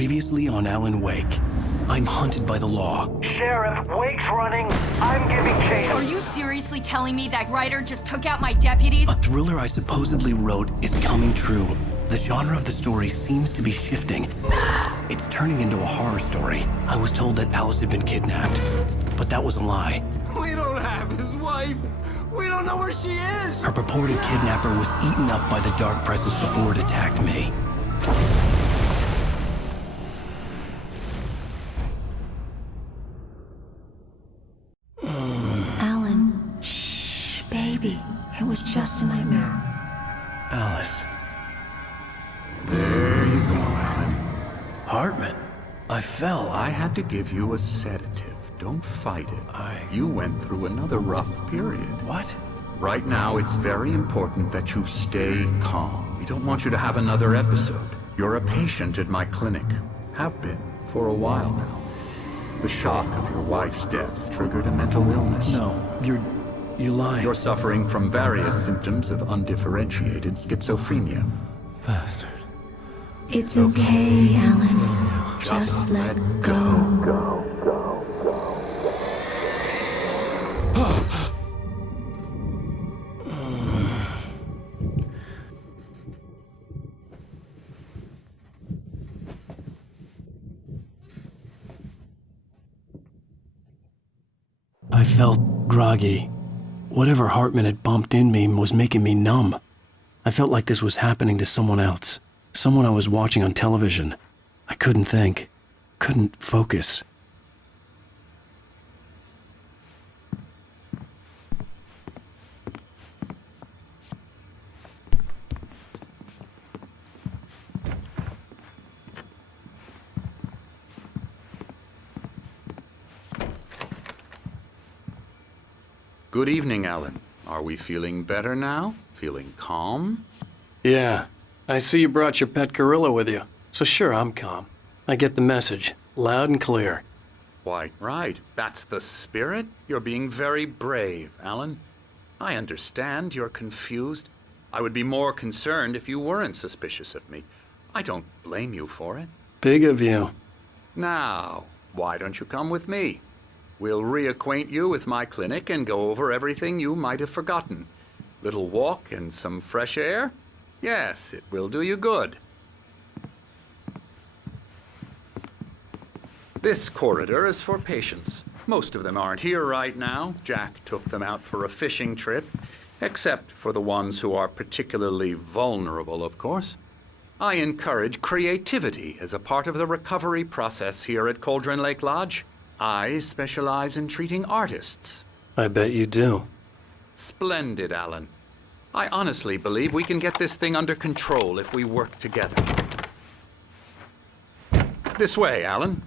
Previously on Alan Wake. I'm hunted by the law. Sheriff, Wake's running. I'm giving chase. Are you seriously telling me that writer just took out my deputies? A thriller I supposedly wrote is coming true. The genre of the story seems to be shifting. It's turning into a horror story. I was told that Alice had been kidnapped, but that was a lie. We don't have his wife. We don't know where she is. Her purported kidnapper was eaten up by the dark presence before it attacked me. Alan, shh, baby. It was just a nightmare. Alice. There you go, Alan. Hartman. I fell. I had to give you a sedative. Don't fight it. You went through another rough period. What? Right now, it's very important that you stay calm. We don't want you to have another episode. You're a patient at my clinic. Have been for a while now. The shock of your wife's death triggered a mental illness. No, you're lying. You're suffering from various symptoms of undifferentiated schizophrenia. Bastard. It's okay, Alan. Just let go. I felt groggy. Whatever Hartman had bumped in me was making me numb. I felt like this was happening to someone else. Someone I was watching on television. I couldn't think. Couldn't focus. Good evening, Alan. Are we feeling better now? Feeling calm? Yeah. I see you brought your pet gorilla with you. So sure, I'm calm. I get the message. Loud and clear. Why, right. That's the spirit. You're being very brave, Alan. I understand you're confused. I would be more concerned if you weren't suspicious of me. I don't blame you for it. Big of you. Now, why don't you come with me? We'll reacquaint you with my clinic and go over everything you might have forgotten. Little walk and some fresh air? Yes, it will do you good. This corridor is for patients. Most of them aren't here right now. Jack took them out for a fishing trip, except for the ones who are particularly vulnerable, of course. I encourage creativity as a part of the recovery process here at Cauldron Lake Lodge. I specialize in treating artists. I bet you do. Splendid, Alan. I honestly believe we can get this thing under control if we work together. This way, Alan.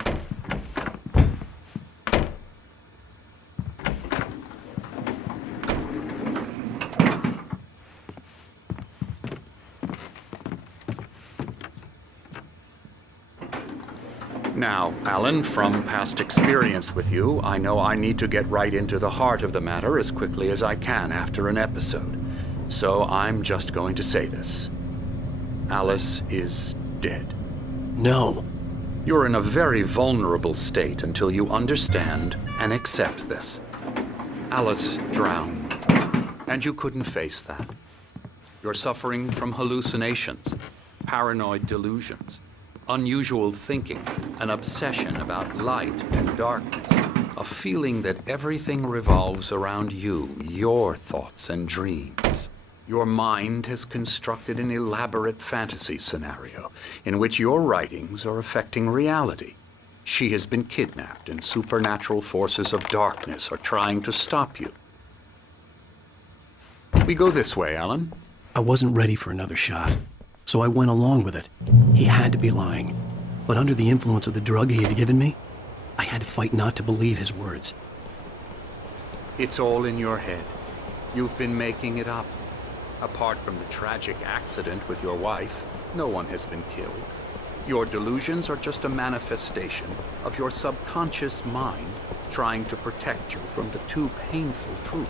Now, Alan, from past experience with you, I know I need to get right into the heart of the matter as quickly as I can after an episode. So I'm just going to say this. Alice is dead. No. You're in a very vulnerable state until you understand and accept this. Alice drowned, and you couldn't face that. You're suffering from hallucinations, paranoid delusions, unusual thinking, an obsession about light and darkness, a feeling that everything revolves around you, your thoughts and dreams. Your mind has constructed an elaborate fantasy scenario in which your writings are affecting reality. She has been kidnapped and supernatural forces of darkness are trying to stop you. We go this way, Alan. I wasn't ready for another shot, so I went along with it. He had to be lying. But under the influence of the drug he had given me, I had to fight not to believe his words. It's all in your head. You've been making it up. Apart from the tragic accident with your wife, no one has been killed. Your delusions are just a manifestation of your subconscious mind trying to protect you from the too painful truth.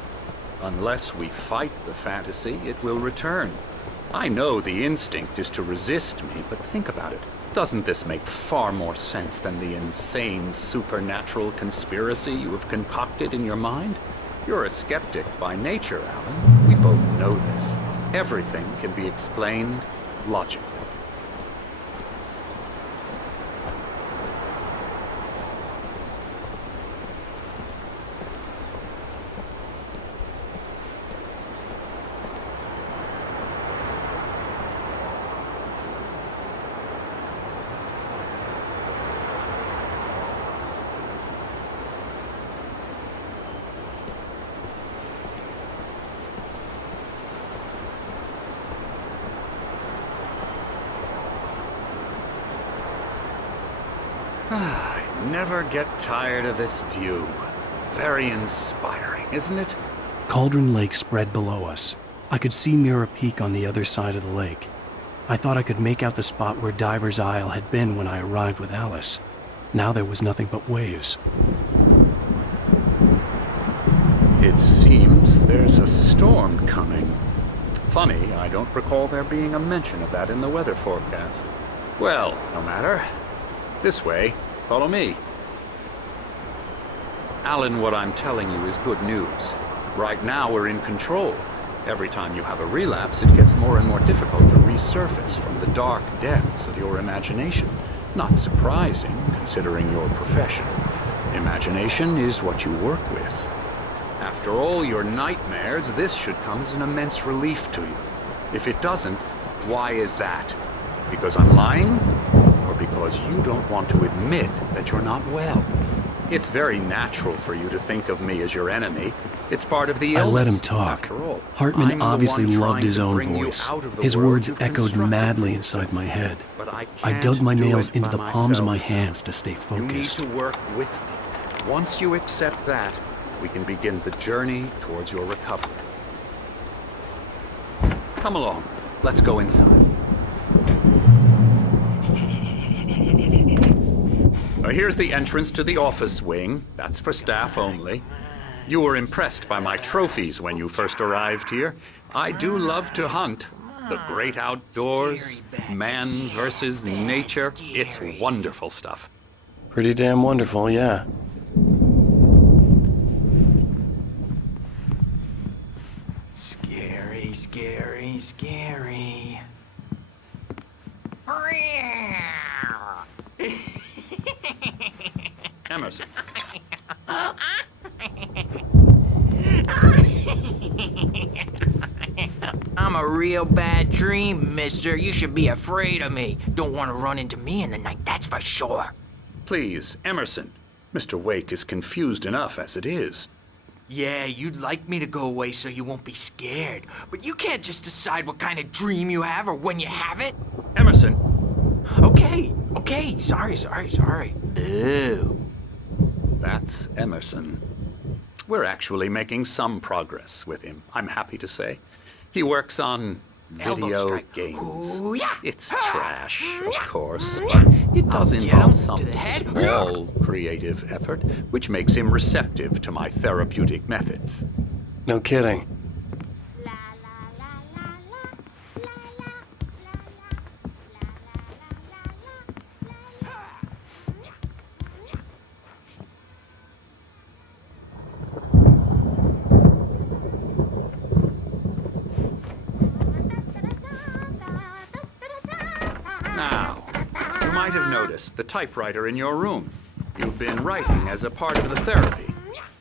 Unless we fight the fantasy, it will return. I know the instinct is to resist me, but think about it. Doesn't this make far more sense than the insane supernatural conspiracy you have concocted in your mind? You're a skeptic by nature, Alan. We both know this. Everything can be explained logically. I never get tired of this view. Very inspiring, isn't it? Cauldron Lake spread below us. I could see Mirror Peak on the other side of the lake. I thought I could make out the spot where Diver's Isle had been when I arrived with Alice. Now there was nothing but waves. It seems there's a storm coming. Funny, I don't recall there being a mention of that in the weather forecast. Well, no matter. This way. Follow me. Alan, what I'm telling you is good news. Right now, we're in control. Every time you have a relapse, it gets more and more difficult to resurface from the dark depths of your imagination. Not surprising, considering your profession. Imagination is what you work with. After all your nightmares, this should come as an immense relief to you. If it doesn't, why is that? Because I'm lying? Or because you don't want to admit that you're not well? It's very natural for you to think of me as your enemy. It's part of the illness. I let him talk. After all, Hartman I'm the obviously one loved trying his to own bring you voice. out of the His world words you've echoed constructed madly for inside yourself. my head. But I I dug can't my do nails it into by the palms of myself. my hands to stay You need focused. to work with me. Once you accept that, we can begin the journey towards your recovery. Come along. Let's go inside. Here's the entrance to the office wing. That's for staff only. You were impressed by my trophies when you first arrived here. I do love to hunt. The great outdoors, man versus nature. It's wonderful stuff. Pretty damn wonderful, yeah. Scary, scary, scary. Emerson. I'm a real bad dream, mister. You should be afraid of me. Don't want to run into me in the night, that's for sure. Please, Emerson. Mr. Wake is confused enough as it is. Yeah, you'd like me to go away so you won't be scared. But you can't just decide what kind of dream you have or when you have it. Emerson! Okay, sorry. Ew. That's Emerson. We're actually making some progress with him, I'm happy to say. He works on Elbow video strike. games. Ooh, yeah. It's trash, of course, but it does Get him involve some to the head. small creative effort, which makes him receptive to my therapeutic methods. No kidding. Now, you might have noticed the typewriter in your room. You've been writing as a part of the therapy.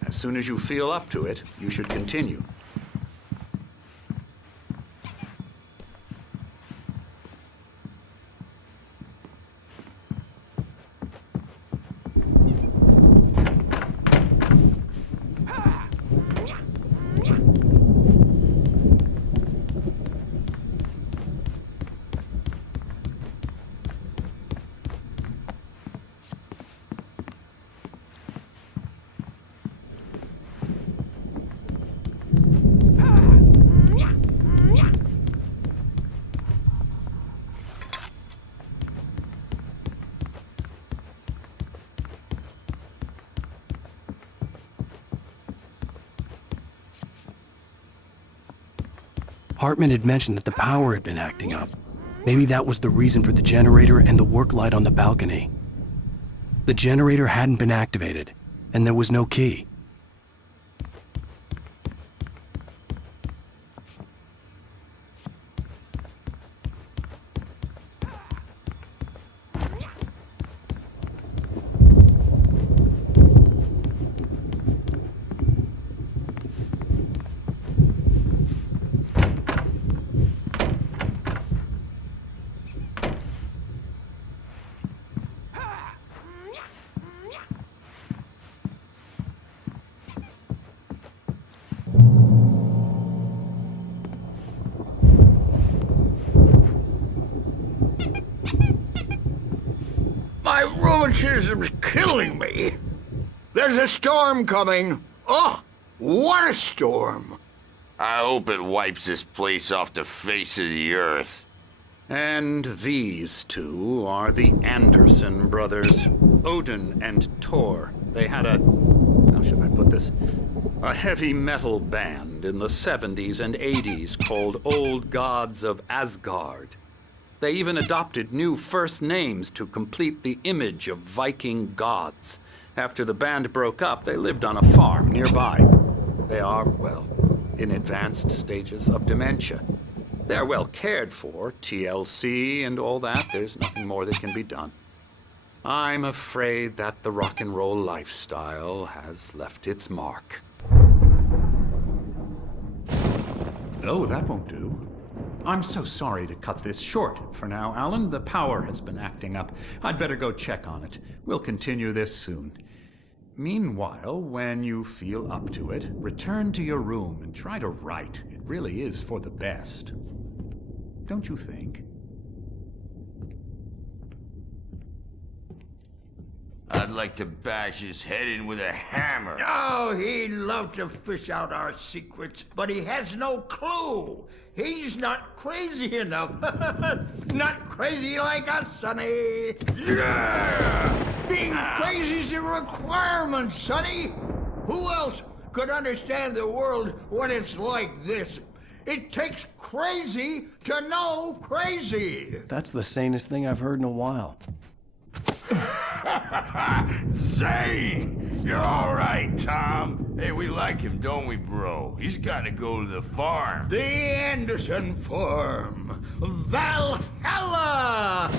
As soon as you feel up to it, you should continue. Hartman had mentioned that the power had been acting up. Maybe that was the reason for the generator and the work light on the balcony. The generator hadn't been activated, and there was no key. My rheumatism's killing me. There's a storm coming. Oh, what a storm. I hope it wipes this place off the face of the earth. And these two are the Anderson brothers, Odin and Tor. They had a, how should I put this? A heavy metal band in the 70s and 80s called Old Gods of Asgard. They even adopted new first names to complete the image of Viking gods. After the band broke up, they lived on a farm nearby. They are, well, in advanced stages of dementia. They're well cared for, TLC and all that. There's nothing more that can be done. I'm afraid that the rock and roll lifestyle has left its mark. Oh, that won't do. I'm so sorry to cut this short for now, Alan. The power has been acting up. I'd better go check on it. We'll continue this soon. Meanwhile, when you feel up to it, return to your room and try to write. It really is for the best. Don't you think? I'd like to bash his head in with a hammer. Oh, he'd love to fish out our secrets, but he has no clue. He's not crazy enough. Not crazy like us, Sonny. Yeah! Being crazy's a requirement, Sonny. Who else could understand the world when it's like this? It takes crazy to know crazy. That's the sanest thing I've heard in a while. Zane! You're all right, Tom. Hey, we like him, don't we, bro? He's got to go to the farm. The Anderson farm. Valhalla!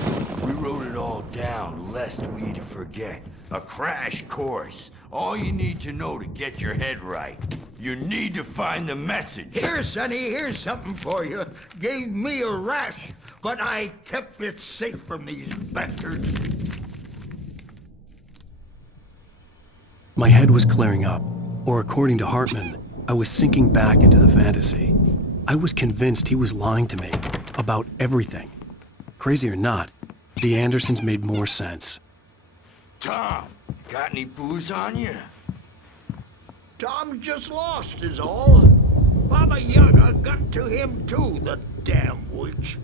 We wrote it all down, lest we forget. A crash course. All you need to know to get your head right. You need to find the message. Here, Sonny, here's something for you. Gave me a rash, but I kept it safe from these bastards. My head was clearing up, or according to Hartman, I was sinking back into the fantasy. I was convinced he was lying to me about everything. Crazy or not, the Andersons made more sense. Tom, got any booze on you? Tom just lost is all. Baba Yaga got to him too, the damn witch.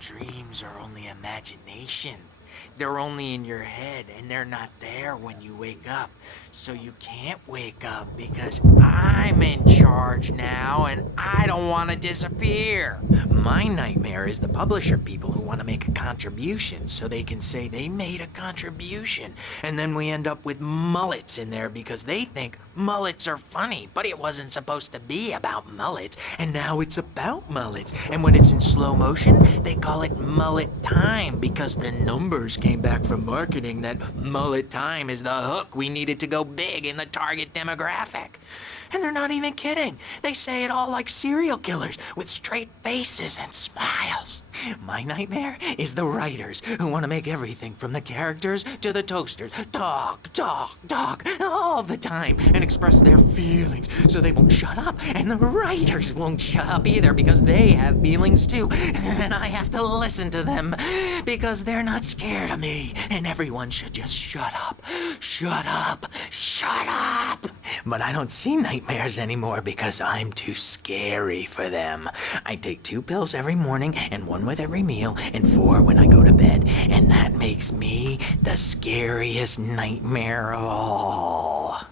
Dreams are only imagination. They're only in your head, and they're not there when you wake up. So you can't wake up because I'm in charge now, and I don't want to disappear. My nightmare is the publisher people who want to make a contribution so they can say they made a contribution. And then we end up with mullets in there because they think mullets are funny, but it wasn't supposed to be about mullets, and now it's about mullets. And when it's in slow motion, they call it mullet time because the number rumors came back from marketing that mullet time is the hook we needed to go big in the target demographic. And they're not even kidding. They say it all like serial killers with straight faces and smiles. My nightmare is the writers who want to make everything from the characters to the toasters talk all the time and express their feelings so they won't shut up. And the writers won't shut up either because they have feelings too. And I have to listen to them because they're not scared of me. And everyone should just shut up. Shut up. Shut up. But I don't see nightmares anymore because I'm too scary for them. I take 2 pills every morning and 1 with every meal and 4 when I go to bed. And that makes me the scariest nightmare of all.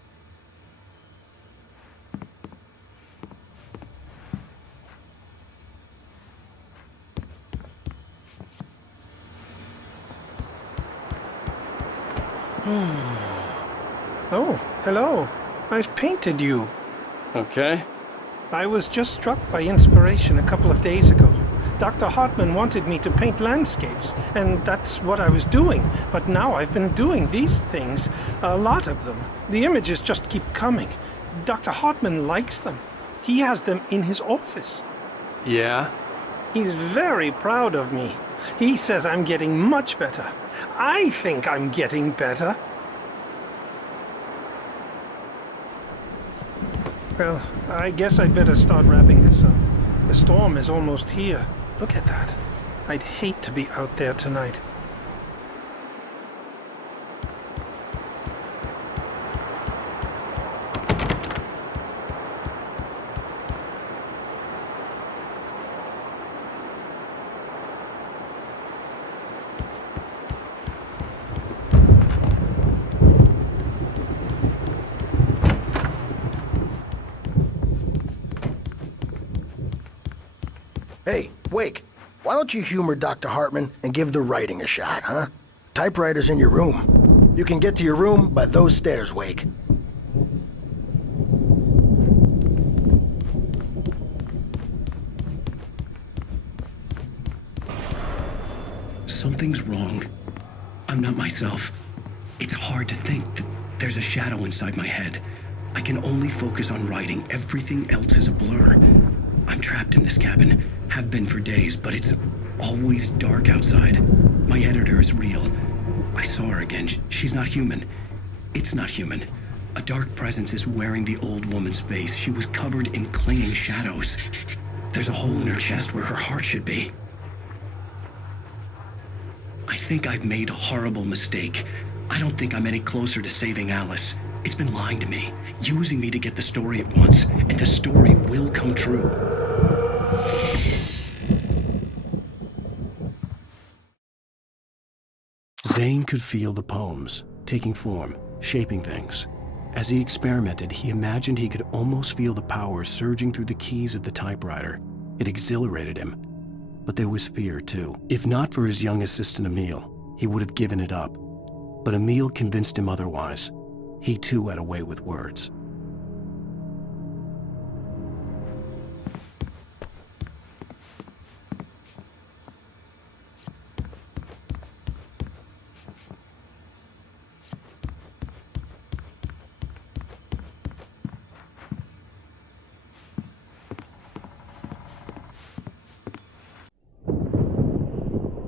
Oh, hello. I've painted you. Okay. I was just struck by inspiration a couple of days ago. Dr. Hartman wanted me to paint landscapes, and that's what I was doing. But now I've been doing these things, a lot of them. The images just keep coming. Dr. Hartman likes them. He has them in his office. Yeah? He's very proud of me. He says I'm getting much better. I think I'm getting better. Well, I guess I'd better start wrapping this up. The storm is almost here. Look at that. I'd hate to be out there tonight. Hey, Wake, why don't you humor Dr. Hartman and give the writing a shot, huh? Typewriter's in your room. You can get to your room by those stairs, Wake. Something's wrong. I'm not myself. It's hard to think that there's a shadow inside my head. I can only focus on writing. Everything else is a blur. I'm trapped in this cabin. Have been for days, but it's always dark outside. My editor is real. I saw her again. She's not human. It's not human. A dark presence is wearing the old woman's face. She was covered in clinging shadows. There's a hole in her chest where her heart should be. I think I've made a horrible mistake. I don't think I'm any closer to saving Alice. It's been lying to me, using me to get the story it wants, and the story will come true. Zane could feel the poems, taking form, shaping things. As he experimented, he imagined he could almost feel the power surging through the keys of the typewriter. It exhilarated him. But there was fear, too. If not for his young assistant Emile, he would have given it up. But Emile convinced him otherwise. He too had a way with words.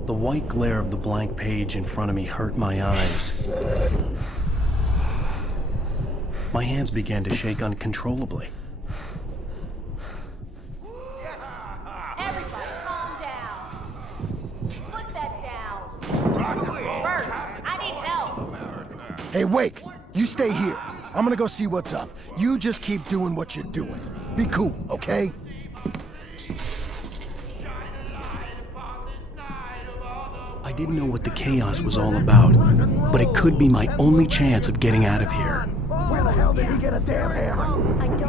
The white glare of the blank page in front of me hurt my eyes. My hands began to shake uncontrollably. Everybody, calm down. Put that down. Bert, I need help. Hey, Wake, you stay here. I'm gonna go see what's up. You just keep doing what you're doing. Be cool, okay? I didn't know what the chaos was all about, but it could be my only chance of getting out of here. Where the hell did he get a damn hammer? I don't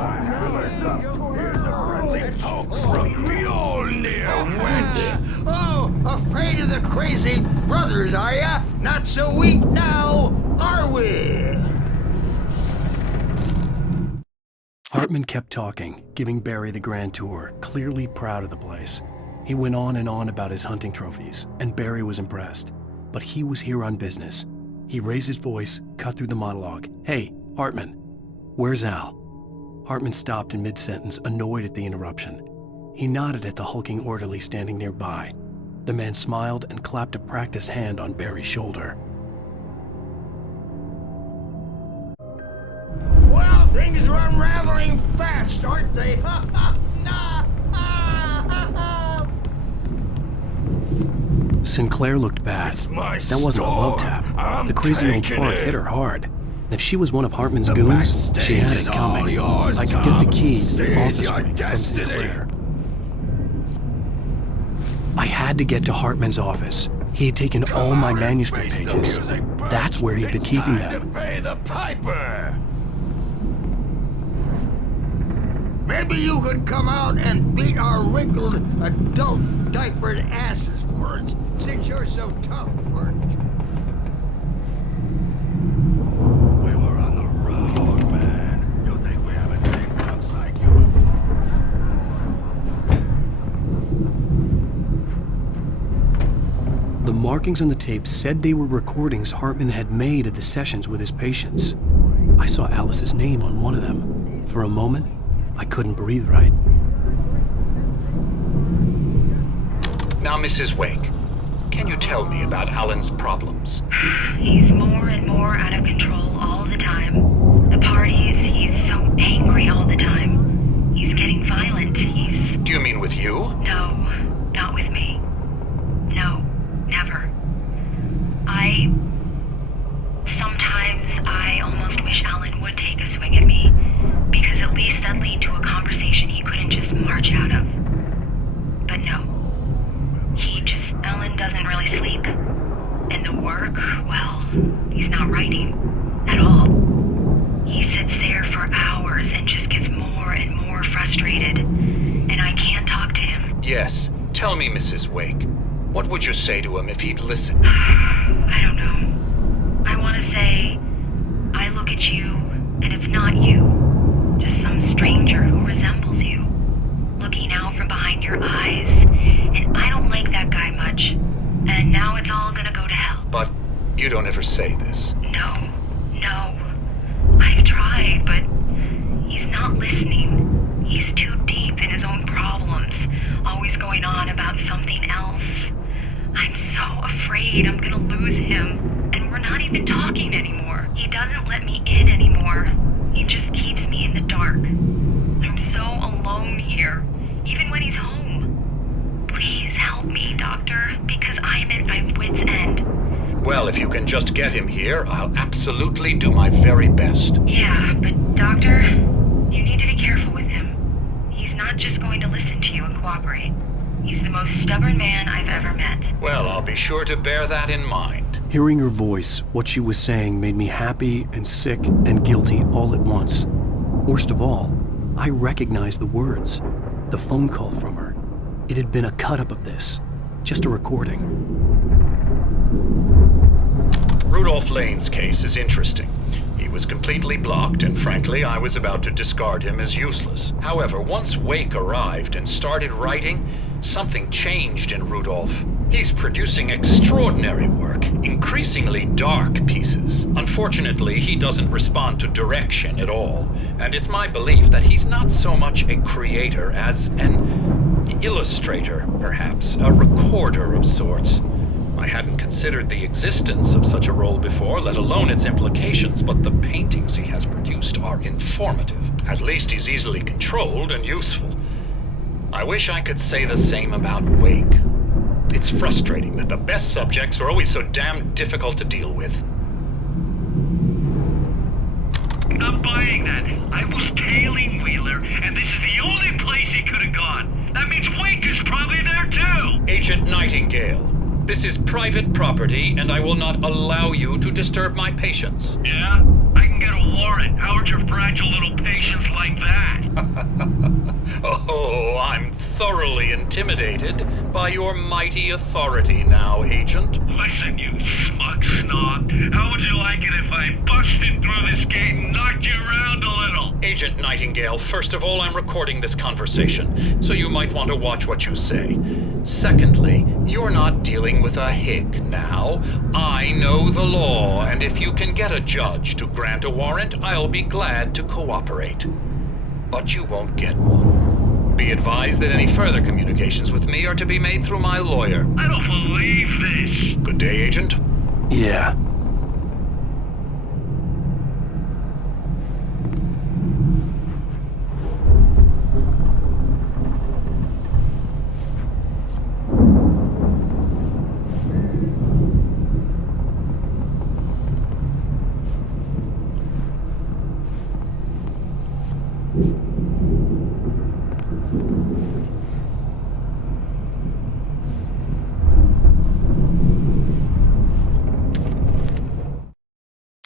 know. Here's a friendly poke from Mjolnir, wench. Oh, afraid of the crazy brothers, are ya? Not so weak now, are we? Hartman kept talking, giving Barry the grand tour, clearly proud of the place. He went on and on about his hunting trophies, and Barry was impressed. but he was here on business. He raised his voice, cut through the monologue. "Hey, Hartman, where's Al?" Hartman stopped in mid-sentence, annoyed at the interruption. He nodded at the hulking orderly standing nearby. The man smiled and clapped a practiced hand on Barry's shoulder. Well, things are unraveling fast, aren't they? Ha ha! Nah! Ah, ha, ha. Sinclair looked bad. That wasn't a love tap. The crazy old fart hit her hard. And if she was one of Hartman's goons, she had it coming. I could get the key to the office wing from Sinclair. I had to get to Hartman's office. He had taken all my manuscript pages. That's where he'd been keeping them. Pay the piper. Maybe you could come out and beat our wrinkled, adult, diapered asses for us, since you're so tough, weren't you? We were on the road, man. You think we haven't seen punks like you? The markings on the tape said they were recordings Hartman had made of the sessions with his patients. I saw Alice's name on one of them. For a moment, I couldn't breathe right. Now, Mrs. Wake, can you tell me about Alan's problems? He's more and more out of control all the time. The parties, he's so angry all the time. He's getting violent. Do you mean with you? No, not with me. No, never. Sometimes I almost wish Alan would take a swing at me, because at least that'd lead to a conversation he couldn't just march out of. But no. Alan doesn't really sleep. And the work, well, he's not writing at all. He sits there for hours and just gets more and more frustrated. And I can't talk to him. Yes. Tell me, Mrs. Wake. What would you say to him if he'd listen? I don't know. I want to say, I look at you, and it's not you. Just some stranger who resembles you. Looking out from behind your eyes, and I don't like that guy much. And now it's all gonna go to hell. But you don't ever say this. No. I've tried, but he's not listening. He's too deep in his own problems, always going on about something else. I'm so afraid I'm gonna lose him, and we're not even talking anymore. He doesn't let me in anymore. He just keeps me in the dark. I'm so alone here, even when he's home. Please help me, Doctor, because I'm at my wit's end. Well, if you can just get him here, I'll absolutely do my very best. Yeah, but Doctor, you need to be careful with him. He's not just going to listen to you and cooperate. He's the most stubborn man I've ever met. Well, I'll be sure to bear that in mind. Hearing her voice, what she was saying made me happy and sick and guilty all at once. Worst of all, I recognized the words. The phone call from her. It had been a cut-up of this. Just a recording. Rudolph Lane's case is interesting. He was completely blocked, and frankly, I was about to discard him as useless. However, once Wake arrived and started writing, something changed in Rudolph. He's producing extraordinary work, increasingly dark pieces. Unfortunately, he doesn't respond to direction at all, and it's my belief that he's not so much a creator as an illustrator, perhaps, a recorder of sorts. I hadn't considered the existence of such a role before, let alone its implications, but the paintings he has produced are informative. At least he's easily controlled and useful. I wish I could say the same about Wake. It's frustrating that the best subjects are always so damn difficult to deal with. I'm buying that. I was tailing Wheeler, and this is the only place he could have gone. That means Wake is probably there too! Agent Nightingale, this is private property, and I will not allow you to disturb my patients. Yeah? I can get a warrant. How'd your fragile little patients like that? Oh, I'm thoroughly intimidated by your mighty authority now, Agent. Listen, you smug snob. How would you like it if I busted through this gate and knocked you around a little? Agent Nightingale, first of all, I'm recording this conversation, so you might want to watch what you say. Secondly, you're not dealing with a hick now. I know the law, and if you can get a judge to grant a warrant, I'll be glad to cooperate. But you won't get one. Be advised that any further communications with me are to be made through my lawyer. I don't believe this. Good day, Agent. Yeah.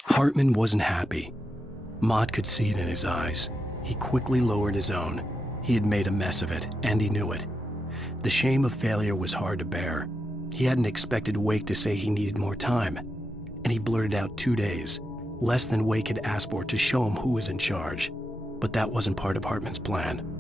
Hartman wasn't happy. Mott could see it in his eyes. He quickly lowered his own. He had made a mess of it, and he knew it. The shame of failure was hard to bear. He hadn't expected Wake to say he needed more time, and he blurted out 2 days, less than Wake had asked for to show him who was in charge. But that wasn't part of Hartman's plan.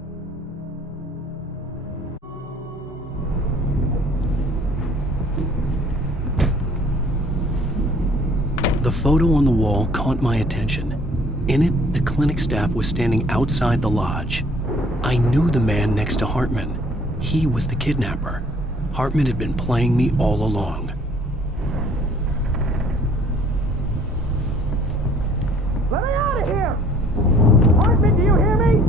The photo on the wall caught my attention. In it, the clinic staff was standing outside the lodge. I knew the man next to Hartman. He was the kidnapper. Hartman had been playing me all along. Let me out of here! Hartman, do you hear me?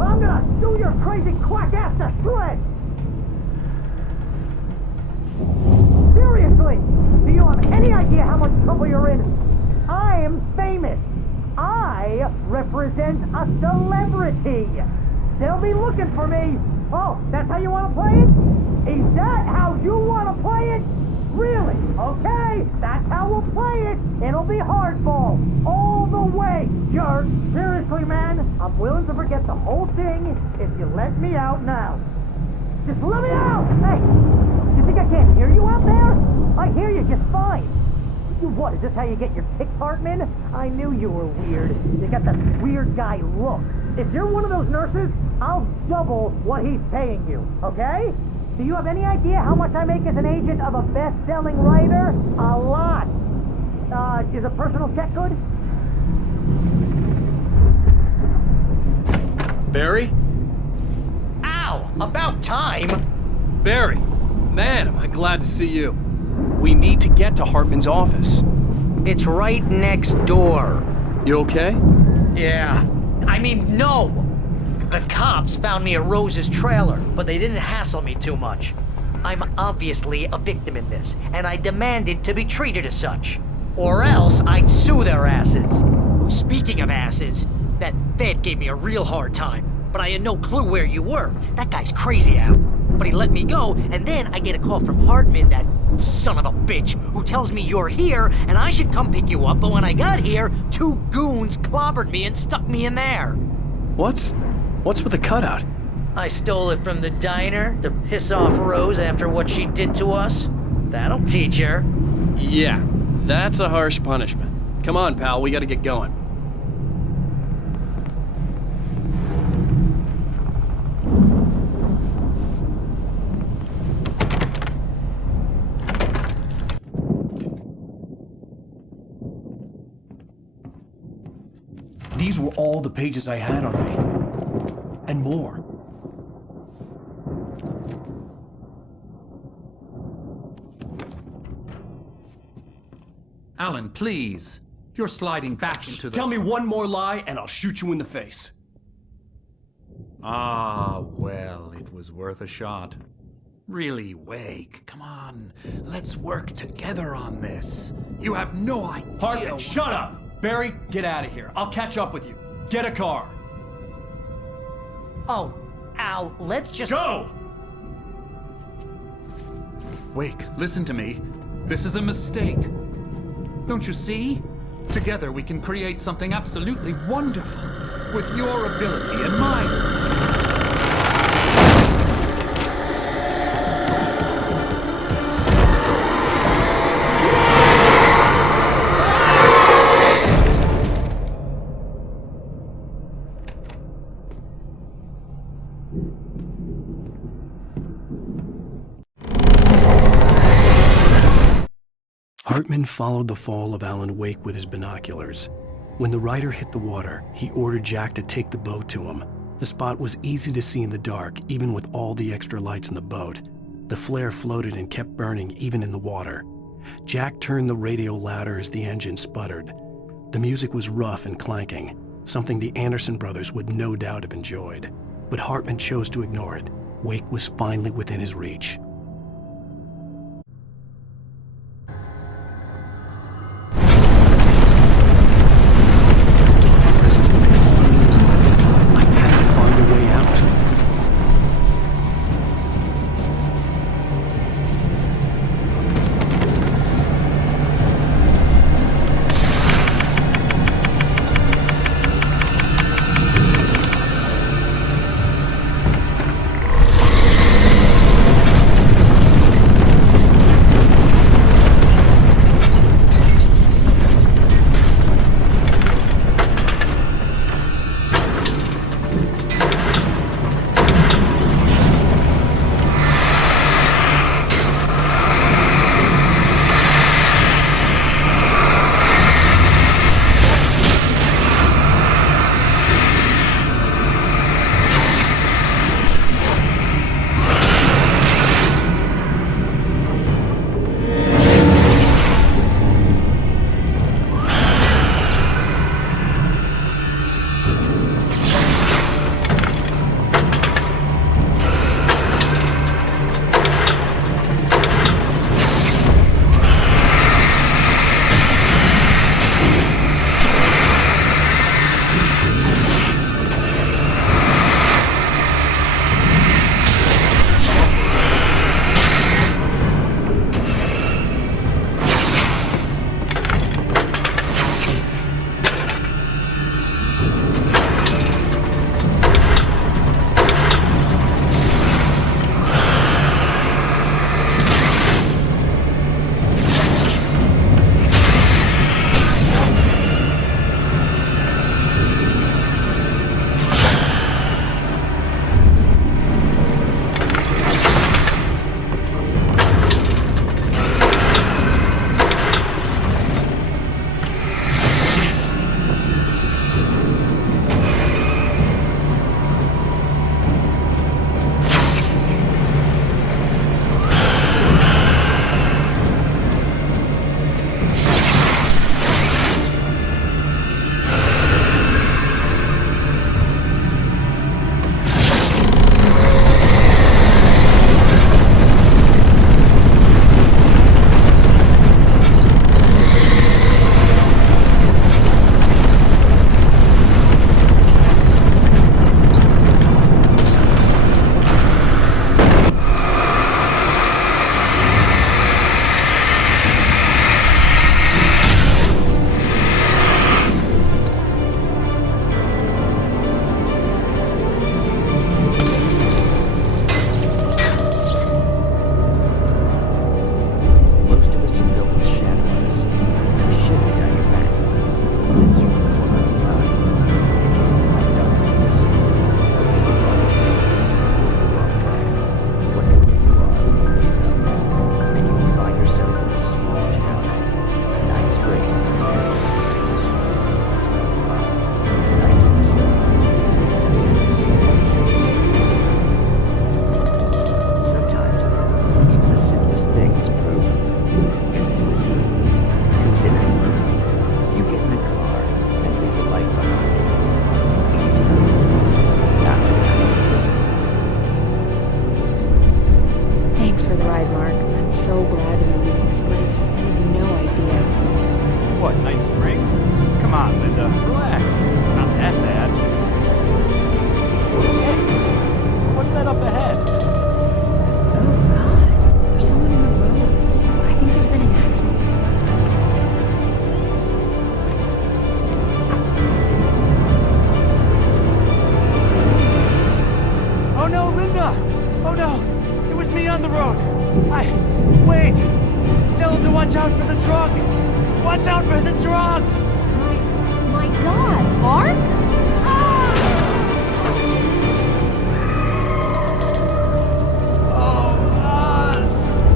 I'm gonna do your crazy quack ass to shreds! Seriously, do you have any idea how much trouble you're in? I am famous. I represent a celebrity. They'll be looking for me. Oh, that's how you want to play it? Is that how you want to play it? Really? Okay, that's how we'll play it. It'll be hardball. All the way, jerk. Seriously, man, I'm willing to forget the whole thing if you let me out now. Just let me out! Hey, you think I can't hear you out there? I hear you just fine. What, is this how you get your kicks, Hartman? I knew you were weird. You got that weird guy look. If you're one of those nurses, I'll double what he's paying you, okay? Do you have any idea how much I make as an agent of a best-selling writer? A lot. Is a personal check good? Barry? Ow! About time! Barry! Man, am I glad to see you. We need to get to Hartman's office. It's right next door. You okay? Yeah. I mean, no! The cops found me at Rose's trailer, but they didn't hassle me too much. I'm obviously a victim in this, and I demanded to be treated as such. Or else I'd sue their asses. Speaking of asses, that vet gave me a real hard time, but I had no clue where you were. That guy's crazy, Al. But he let me go, and then I get a call from Hartman, that son of a bitch, who tells me you're here and I should come pick you up, but when I got here, 2 goons clobbered me and stuck me in there. What's with the cutout? I stole it from the diner to piss off Rose after what she did to us. That'll teach her. Yeah, that's a harsh punishment. Come on, pal, we gotta get going. These were all the pages I had on me. And more. Alan, please. You're sliding back into the... Tell me one more lie and I'll shoot you in the face. Ah, well, it was worth a shot. Really, Wake, come on. Let's work together on this. You have no idea... Hartman, shut up! Barry, get out of here. I'll catch up with you. Get a car. Oh, Al, let's just... Go! Wake, listen to me. This is a mistake. Don't you see? Together we can create something absolutely wonderful. With your ability and mine. Hartman followed the fall of Alan Wake with his binoculars. When the rider hit the water, he ordered Jack to take the boat to him. The spot was easy to see in the dark, even with all the extra lights in the boat. The flare floated and kept burning even in the water. Jack turned the radio louder as the engine sputtered. The music was rough and clanking, something the Anderson brothers would no doubt have enjoyed. But Hartman chose to ignore it. Wake was finally within his reach.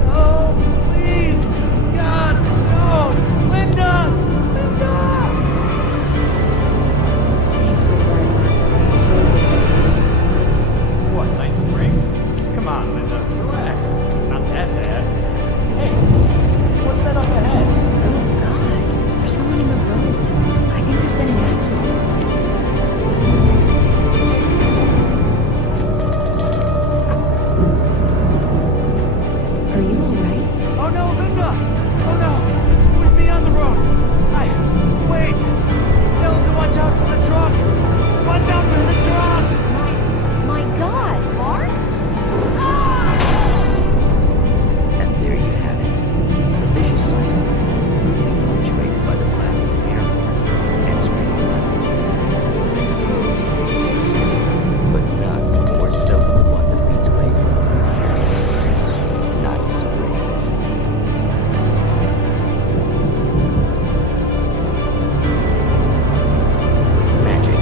Oh, please, God, no! Oh no, Linda! Oh no! Push me on the road! Wait! Tell him to watch out for the truck! Watch out for the truck! My God, Mark? And there you have it. A vicious cycle, brutally punctuated by the blast of an airborne and screaming weapons. Roads are dangerous, but none more so than the one that leads away from them. Night Springs. Magic.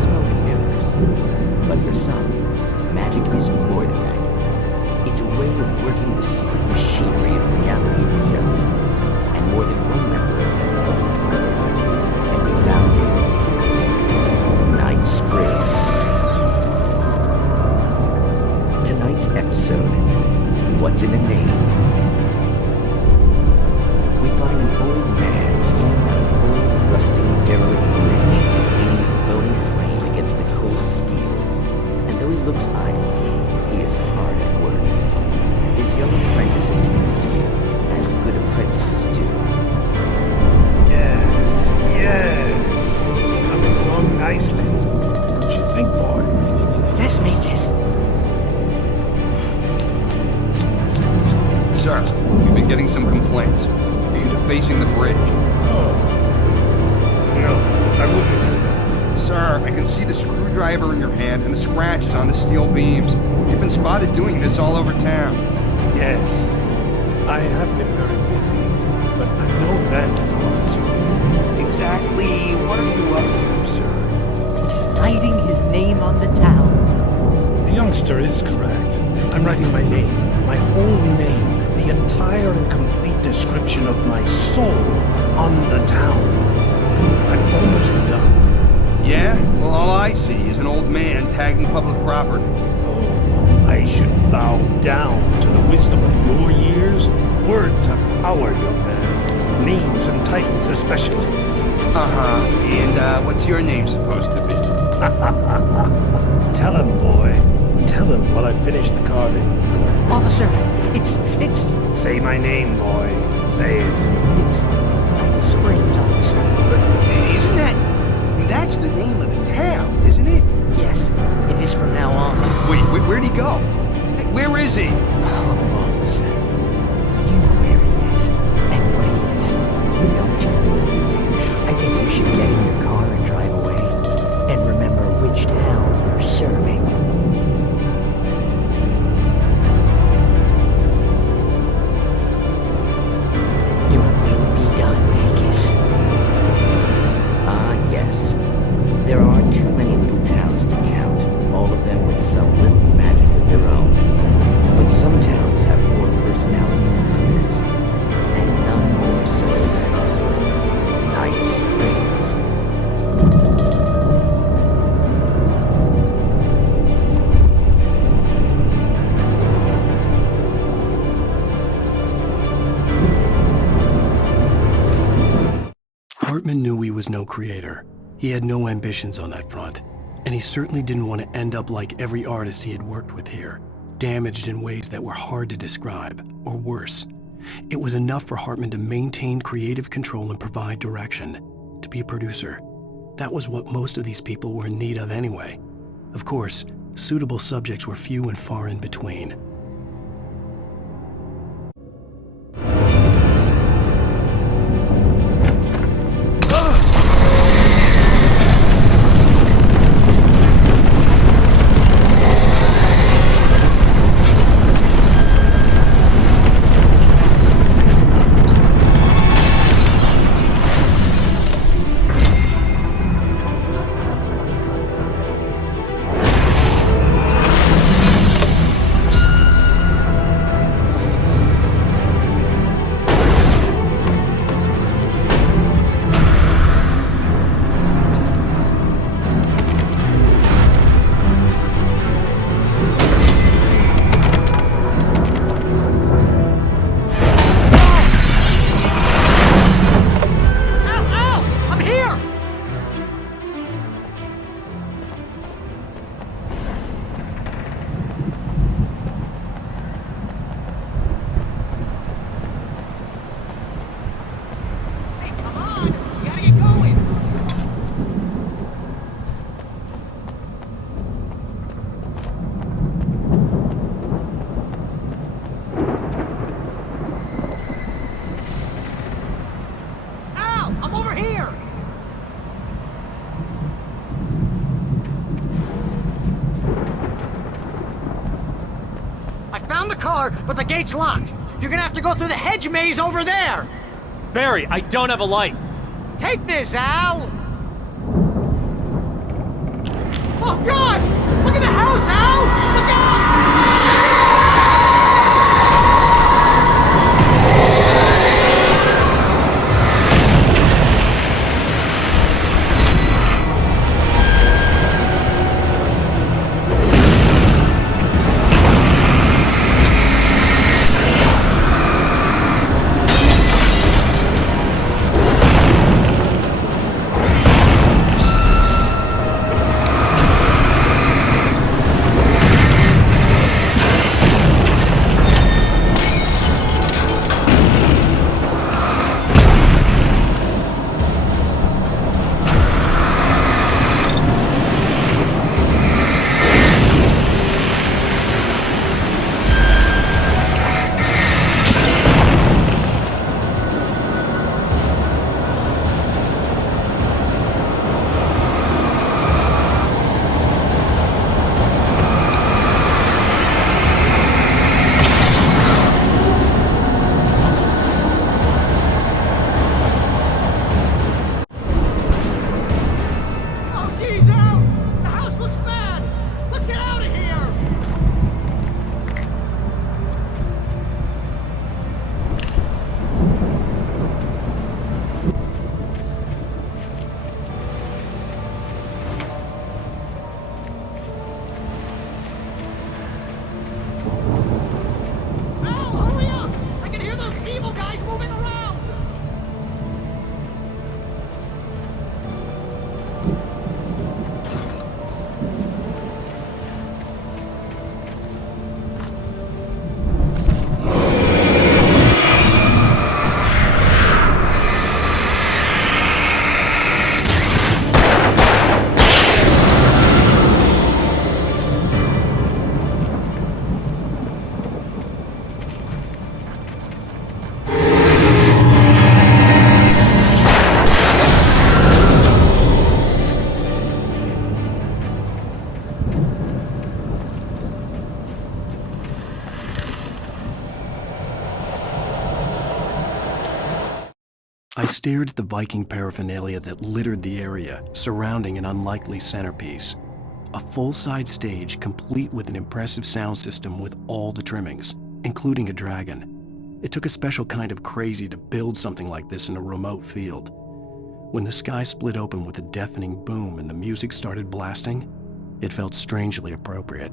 Smoke and mirrors. But for some, magic is more than that. It's a way of working the secret machinery of reality itself. And more than one member of that eldritch brotherhood can be found in Night Springs. Tonight's episode, What's in a Name? We find an old man standing on an old, rusting, derelict bridge, leaning his bony frame against the cold steel. And though he looks idle, he is hard at work. His young apprentice intends to be, as good apprentices do. Yes, yes. Coming along nicely. Don't you think, boy? Yes, Magus. Sir, we've been getting some complaints. Are you defacing the bridge? Oh. No, I wouldn't do that. Sir, I can see the screwdriver in your hand and the scratches on the steel beams. You've been spotted doing this all over town. Yes, I have been very busy, but I'm no vandal, officer. Exactly what are you up to, sir? He's writing his name on the town. The youngster is correct. I'm writing my name, my whole name, the entire and complete description of my soul on the town. I'm almost done. Yeah? Well, all I see is an old man tagging public property. Oh, I should bow down to the wisdom of your years. Words have power, young man. Names and titles especially. Uh-huh. And, what's your name supposed to be? Tell him, boy. Tell him while I finish the carving. Officer, it's... Say my name, boy. Say it. It's Night Springs, officer. But isn't that's the name of the town, isn't it? Yes, it is from now on. Wait, where'd he go? Where is he? Oh, officer. You know where he is and what he is, don't you? I think you should get in your car and drive away and remember which town you're serving. Your will be done, Magus. Ah, yes. There are too many little towns to count, all of them with some little magic of their own. But some towns have more personality than others, and none more so than Night Springs. Hartman knew he was no creator. He had no ambitions on that front, and he certainly didn't want to end up like every artist he had worked with here, damaged in ways that were hard to describe, or worse. It was enough for Hartman to maintain creative control and provide direction, to be a producer. That was what most of these people were in need of anyway. Of course, suitable subjects were few and far in between. the car, but the gate's locked. You're gonna have to go through the hedge maze over there. Barry, I don't have a light. Take this, Al! Oh, God! Look at the house, Al! Look out! I stared at the Viking paraphernalia that littered the area, surrounding an unlikely centerpiece. A full-size stage complete with an impressive sound system with all the trimmings, including a dragon. It took a special kind of crazy to build something like this in a remote field. When the sky split open with a deafening boom and the music started blasting, it felt strangely appropriate.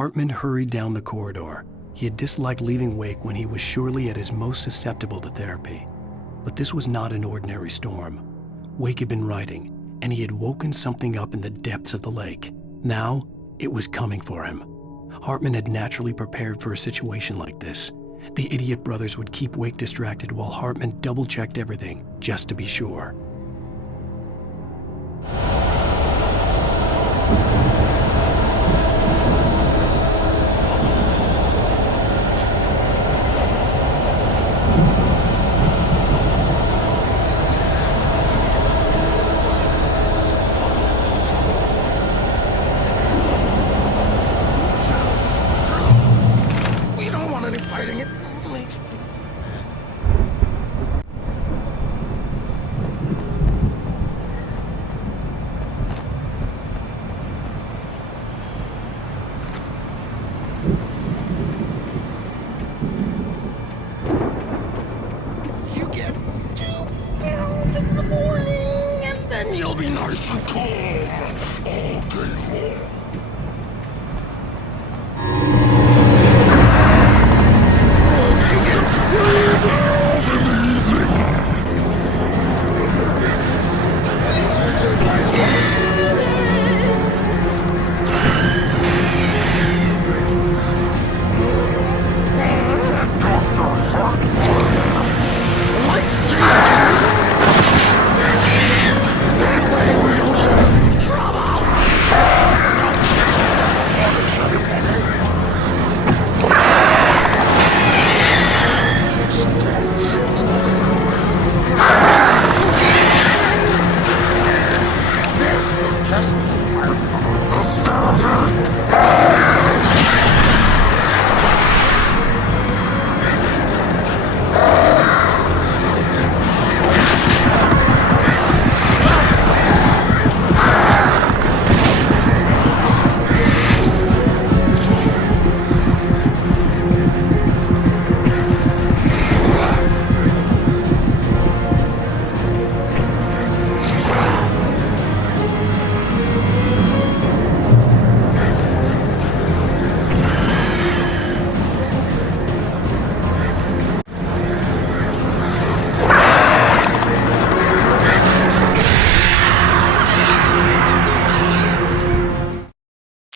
Hartman hurried down the corridor. He had disliked leaving Wake when he was surely at his most susceptible to therapy. But this was not an ordinary storm. Wake had been writing, and he had woken something up in the depths of the lake. Now, it was coming for him. Hartman had naturally prepared for a situation like this. The idiot brothers would keep Wake distracted while Hartman double-checked everything, just to be sure. You'll be nice and calm all day long. You get pretty girls in the evening.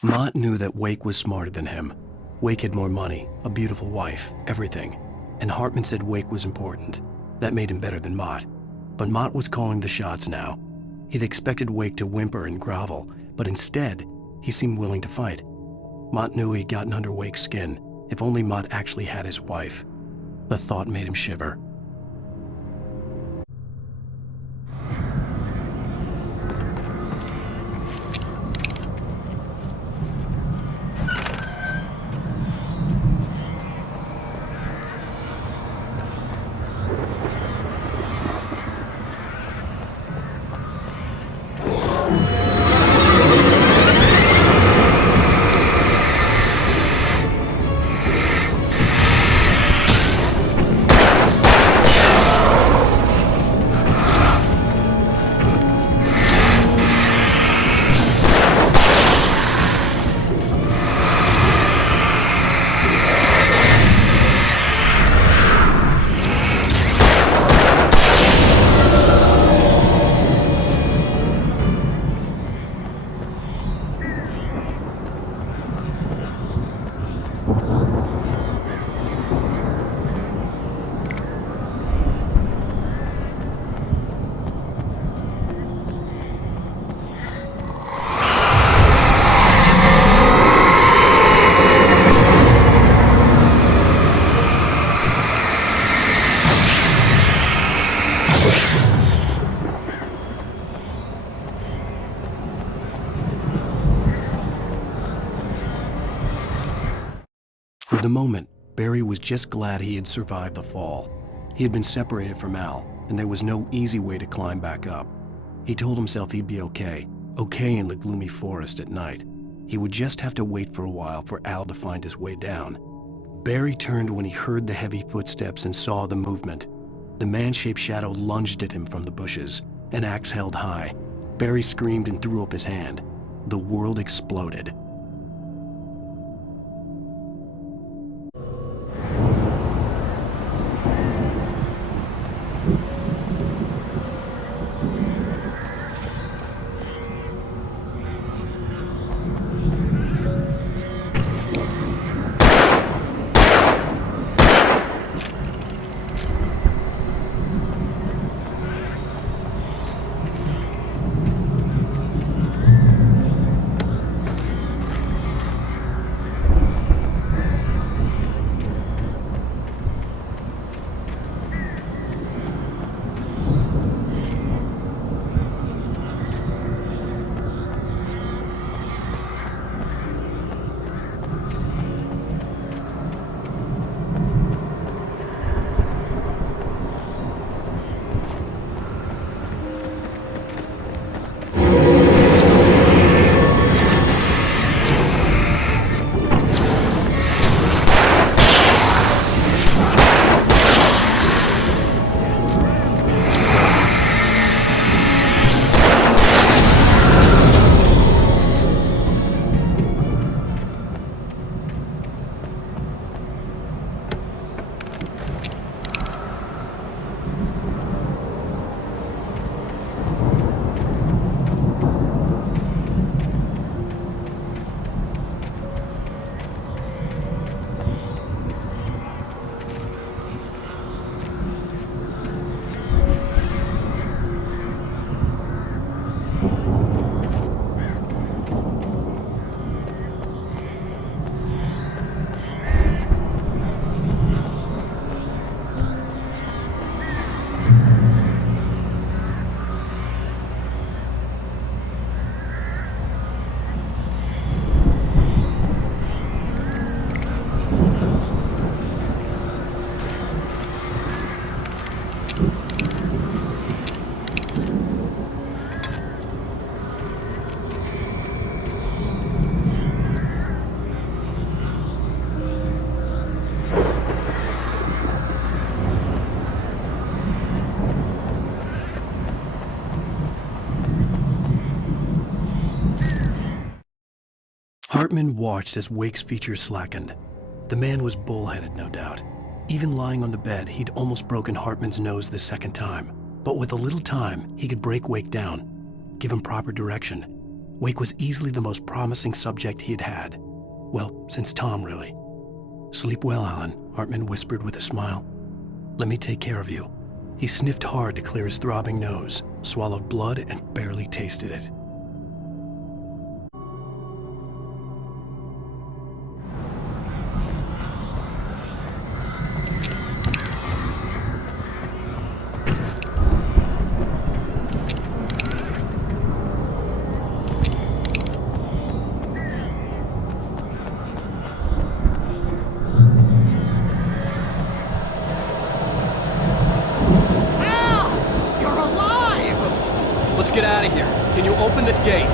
Mott knew that Wake was smarter than him. Wake had more money, a beautiful wife, everything. And Hartman said Wake was important. That made him better than Mott. But Mott was calling the shots now. He'd expected Wake to whimper and grovel, but instead, he seemed willing to fight. Mott knew he'd gotten under Wake's skin. If only Mott actually had his wife. The thought made him shiver. For the moment, Barry was just glad he had survived the fall. He had been separated from Al, and there was no easy way to climb back up. He told himself he'd be okay in the gloomy forest at night. He would just have to wait for a while for Al to find his way down. Barry turned when he heard the heavy footsteps and saw the movement. The man-shaped shadow lunged at him from the bushes, an axe held high. Barry screamed and threw up his hand. The world exploded. Hartman watched as Wake's features slackened. The man was bullheaded, no doubt. Even lying on the bed, he'd almost broken Hartman's nose the second time. But with a little time, he could break Wake down, give him proper direction. Wake was easily the most promising subject he'd had. Well, since Tom, really. "Sleep well, Alan," Hartman whispered with a smile. "Let me take care of you." He sniffed hard to clear his throbbing nose, swallowed blood, and barely tasted it. Let's get out of here. Can you open this gate?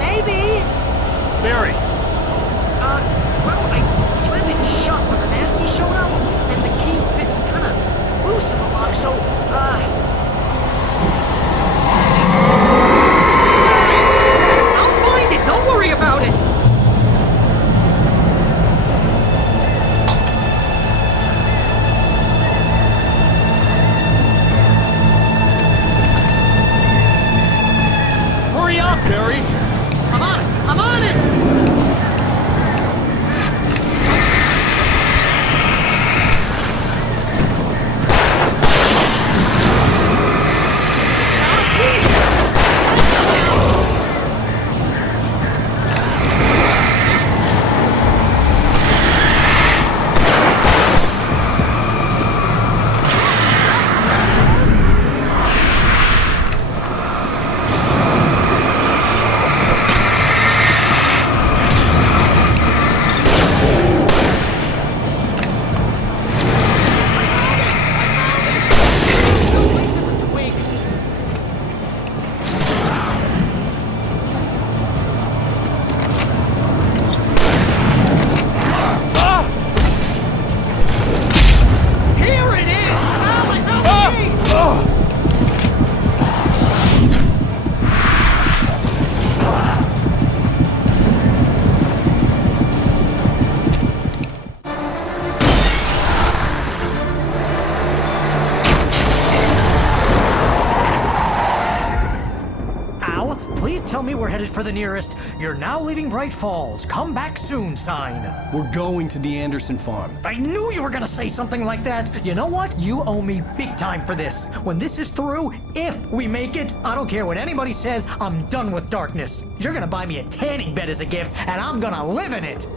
Maybe. Barry! Well, I slammed it shut when the nasty showed up, and the key fits kinda loose in the lock, so, I'll find it! Don't worry about it! Hurry up, Barry! I'm on it! I'm on it! Tell me we're headed for the nearest "You're now leaving Bright Falls. Come back soon" sign. We're going to the Anderson farm. I knew you were gonna say something like that. You know what? You owe me big time for this. When this is through, if we make it, I don't care what anybody says, I'm done with darkness. You're gonna buy me a tanning bed as a gift, and I'm gonna live in it.